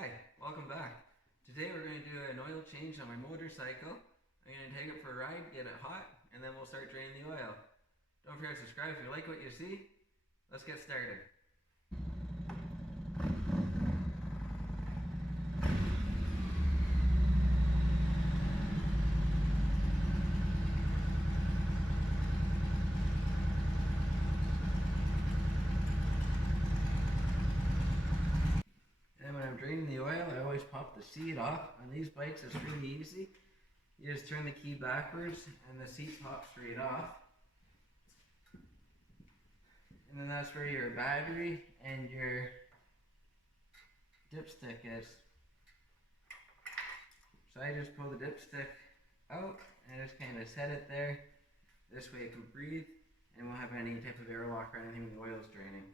Hi, welcome back. Today we're going to do an oil change on my motorcycle. I'm going to take it for a ride, get it hot, and then we'll start draining the oil. Don't forget to subscribe if you like what you see. Let's get started. And when I'm draining the oil, I always pop the seat off. On these bikes it's really easy. You just turn the key backwards and the seat pops straight off. And then that's where your battery and your dipstick is. So I just pull the dipstick out and just kind of set it there. This way it can breathe and won't have any type of airlock or anything when the oil is draining.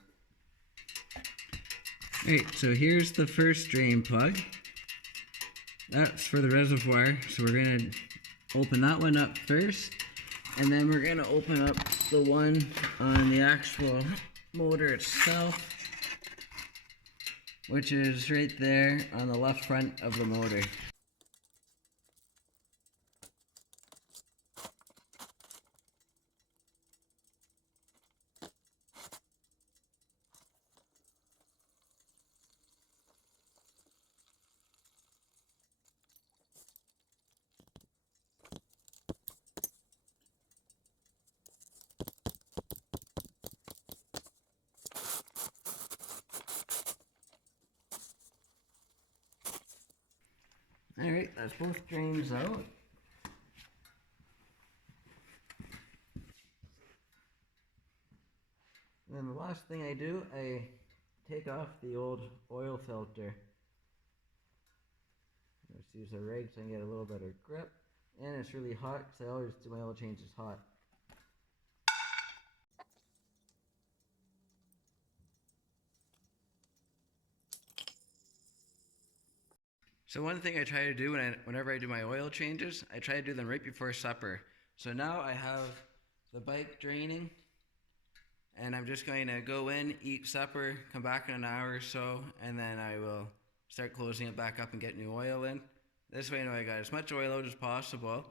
Alright, so here's the first drain plug. That's for the reservoir, so we're going to open that one up first, and then we're going to open up the one on the actual motor itself, which is right there on the left front of the motor. Alright, that's both drains out. And then the last thing I do, I take off the old oil filter. Just use a rag so I can get a little better grip. And it's really hot because I always do my oil changes hot. So one thing I try to do whenever I do my oil changes, I try to do them right before supper. So now I have the bike draining, and I'm just going to go in, eat supper, come back in an hour or so, and then I will start closing it back up and get new oil in. This way I know I got as much oil out as possible.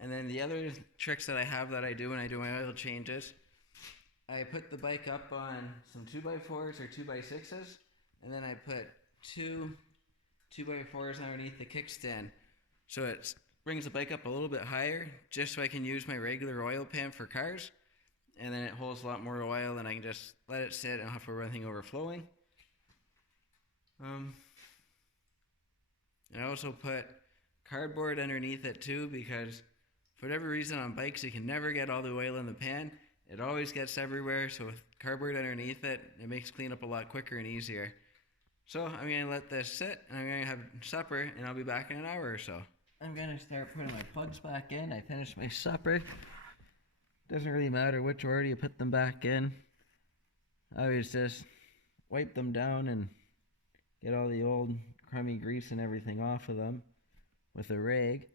And then the other tricks that I have that I do when I do my oil changes, I put the bike up on some 2x4s or 2x6s, and then I put two 2x4s underneath the kickstand. So it brings the bike up a little bit higher, just so I can use my regular oil pan for cars. And then it holds a lot more oil, and I can just let it sit and not have to worry about anything overflowing. And I also put cardboard underneath it too, because for whatever reason on bikes you can never get all the oil in the pan. It always gets everywhere, so with cardboard underneath it, it makes cleanup a lot quicker and easier. So I'm going to let this sit, and I'm going to have supper, and I'll be back in an hour or so. I'm going to start putting my plugs back in. I finished my supper. Doesn't really matter which order you put them back in. I always just wipe them down and get all the old crummy grease and everything off of them with a rag.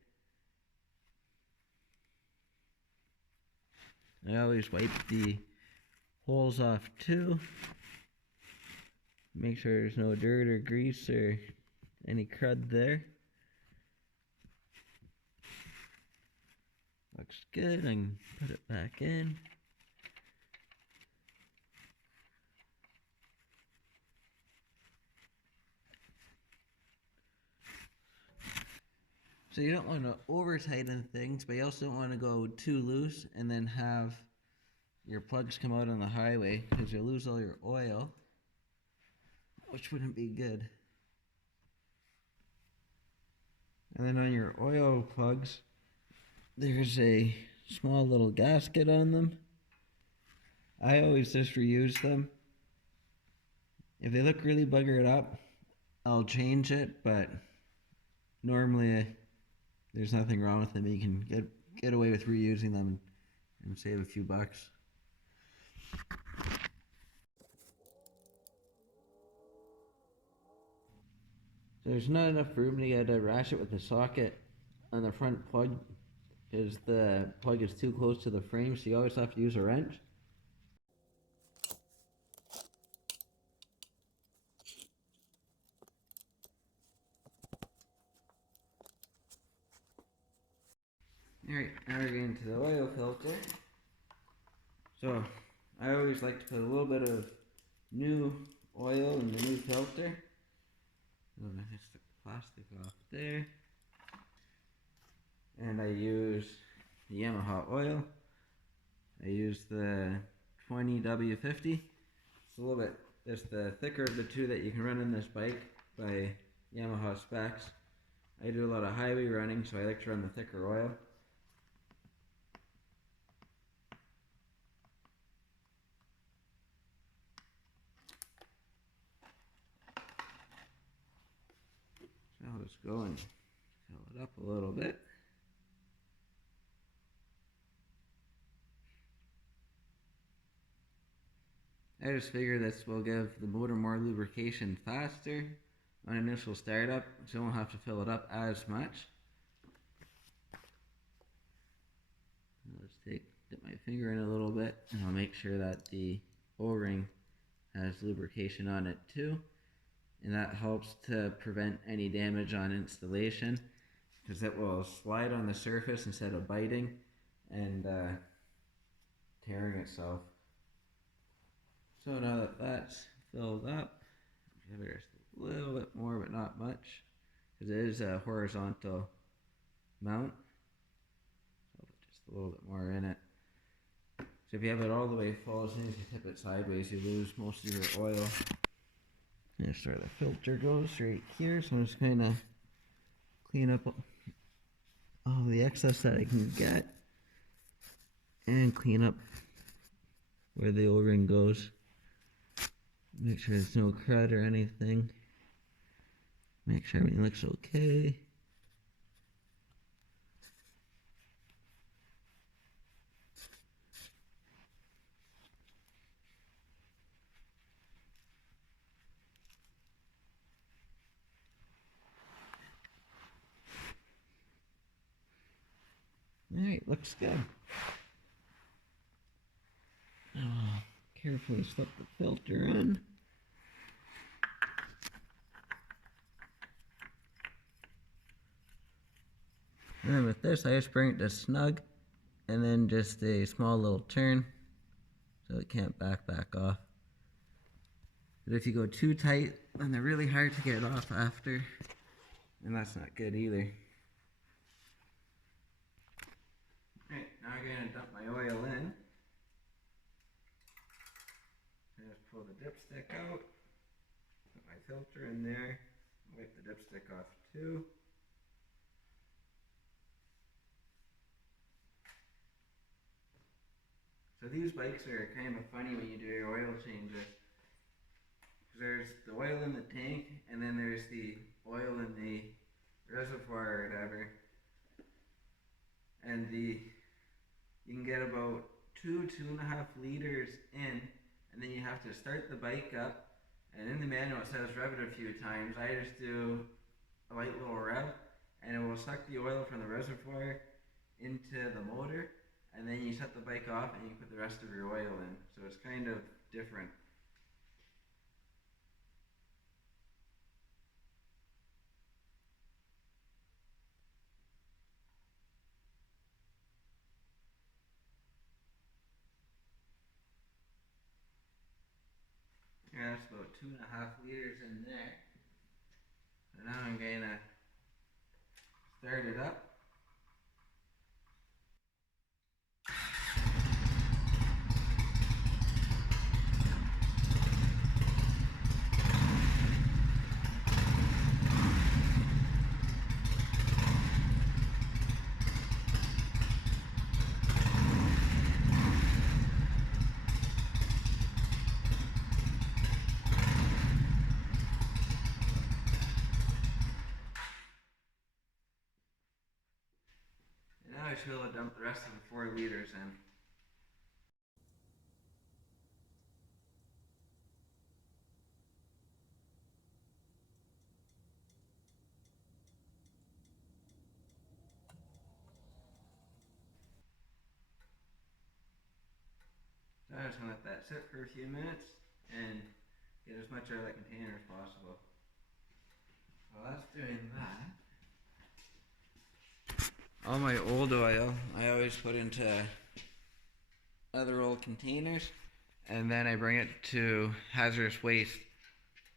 I always wipe the holes off too. Make sure there's no dirt or grease or any crud there. Looks good. I can put it back in. So you don't want to over tighten things, but you also don't want to go too loose and then have your plugs come out on the highway, because you'll lose all your oil, which wouldn't be good. And then on your oil plugs, there's a small little gasket on them. I always just reuse them. If they look really buggered up, I'll change it, but normally there's nothing wrong with them. You can get away with reusing them and save a few bucks. There's not enough room to get a ratchet with the socket on the front plug, because the plug is too close to the frame, so you always have to use a wrench. Alright, now we're getting to the oil filter. So, I always like to put a little bit of new oil in the new filter. So I just took the plastic off there. And I use the Yamaha oil. I use the 20W50. It's a little bit, it's the thicker of the two that you can run in this bike by Yamaha specs. I do a lot of highway running, so I like to run the thicker oil. So I'll just go and fill it up a little bit. I just figure this will give the motor more lubrication faster on initial startup, so I won't have to fill it up as much. Let's dip my finger in a little bit, and I'll make sure that the O-ring has lubrication on it too, and that helps to prevent any damage on installation, because it will slide on the surface instead of biting and tearing itself. So now that that's filled up, give it just a little bit more, but not much, because it is a horizontal mount. So I'll put just a little bit more in it. So if you have it all the way full, as soon as you tip it sideways, you lose most of your oil. That's where the filter goes, right here. So I'm just kind of clean up all the excess that I can get, and clean up where the O-ring goes. Make sure there's no crud or anything. Make sure everything looks okay. Alright, looks good. Now, carefully slip the filter in. And then with this, I just bring it to snug, and then just a small little turn, so it can't back off. But if you go too tight, then they're really hard to get off after, and that's not good either. Alright, now I'm going to dump my oil in. I just pull the dipstick out, put my filter in there, wipe the dipstick off too. So these bikes are kind of funny when you do your oil changes. There's the oil in the tank, and then there's the oil in the reservoir or whatever. And you can get about 2.5 liters in, and then you have to start the bike up. And in the manual it says rev it a few times. I just do a light little rev, and it will suck the oil from the reservoir into the motor. And then you set the bike off and you put the rest of your oil in. So it's kind of different. Yeah, that's about 2.5 liters in there. So now I'm going to start it up. Now I should be able to dump the rest of the 4 liters in. So I'm just going to let that sit for a few minutes and get as much out of that container as possible. While that's doing that, all my old oil, I always put into other old containers, and then I bring it to hazardous waste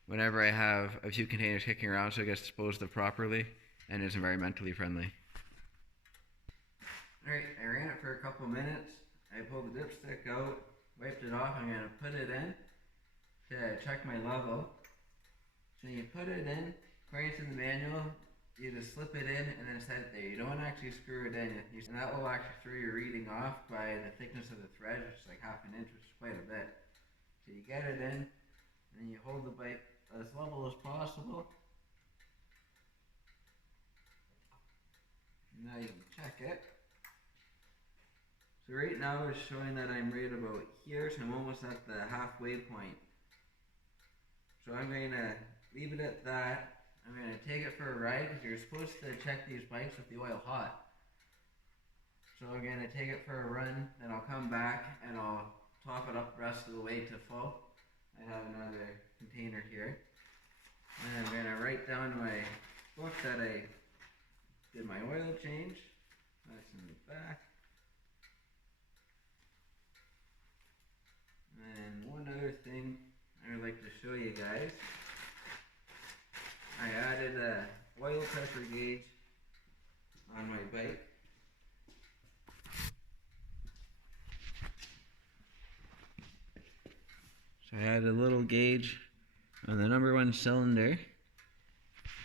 whenever I have a few containers kicking around, so it gets disposed of properly and is environmentally friendly. Alright, I ran it for a couple minutes. I pulled the dipstick out, wiped it off. I'm going to put it in to check my level. So you put it in, according to the manual, you just slip it in and then set it there. You don't actually screw it in, and that will actually throw your reading off by the thickness of the thread, which is like half an inch, which is quite a bit. So you get it in, and then you hold the bike as level as possible. Now you can check it. So right now it's showing that I'm right about here, so I'm almost at the halfway point. So I'm going to leave it at that. I'm going to take it for a ride, because you're supposed to check these bikes with the oil hot. So I'm going to take it for a run, then I'll come back and I'll top it up the rest of the way to full. I have another container here. And I'm going to write down in my book that I did my oil change. That's in the back. And one other thing I would like to show you guys. I added a oil pressure gauge on my bike. So I added a little gauge on the number 1 cylinder.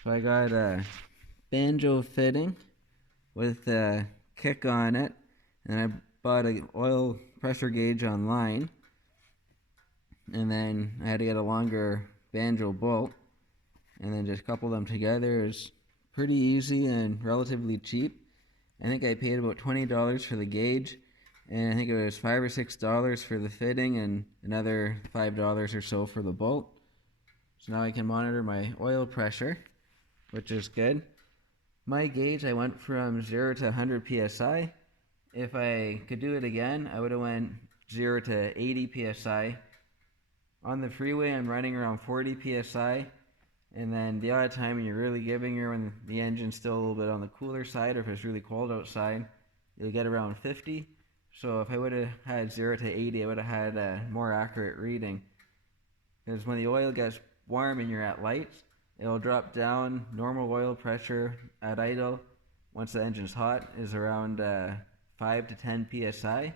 So I got a banjo fitting with a kick on it, and I bought an oil pressure gauge online, and then I had to get a longer banjo bolt, and then just couple them together. Is pretty easy and relatively cheap. I think I paid about $20 for the gauge, and I think it was $5 or $6 for the fitting and another $5 or so for the bolt. So now I can monitor my oil pressure, which is good. My gauge, I went from 0 to 100 psi. If I could do it again, I would have went 0 to 80 psi. On the freeway, I'm running around 40 psi, and then the odd time when you're really giving her, when the engine's still a little bit on the cooler side, or if it's really cold outside, you'll get around 50. So if I would have had 0 to 80, I would have had a more accurate reading. Because when the oil gets warm and you're at lights, it'll drop down. Normal oil pressure at idle, once the engine's hot, is around 5 to 10 psi.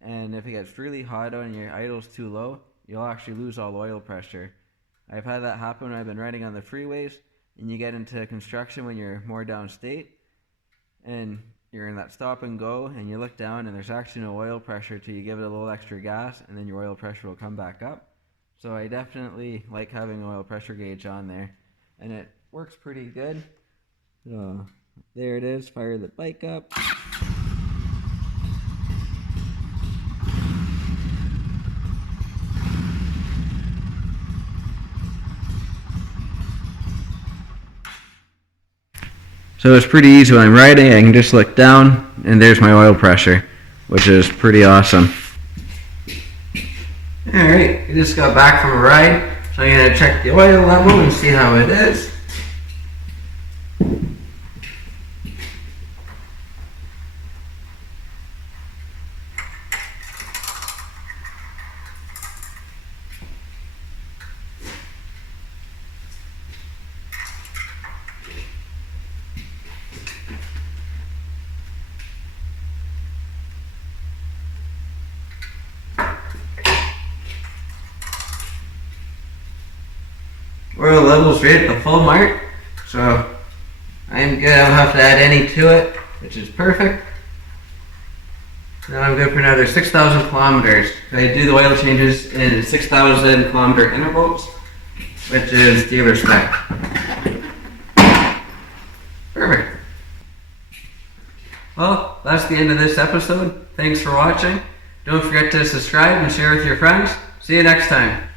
And if it gets really hot out and your idle's too low, you'll actually lose all oil pressure. I've had that happen when I've been riding on the freeways, and you get into construction when you're more downstate, and you're in that stop and go, and you look down and there's actually no oil pressure till you give it a little extra gas, and then your oil pressure will come back up. So I definitely like having an oil pressure gauge on there, and it works pretty good. So there it is, fire the bike up. So it's pretty easy when I'm riding. I can just look down and there's my oil pressure, which is pretty awesome. Alright, I just got back from a ride, so I'm going to check the oil level and see how it is. Oil level's right at the full mark, so I'm good. I don't have to add any to it, which is perfect. Now I'm good for another 6,000 kilometers. I do the oil changes in 6,000 kilometer intervals, which is dealer spec. Perfect. Well, that's the end of this episode. Thanks for watching. Don't forget to subscribe and share with your friends. See you next time.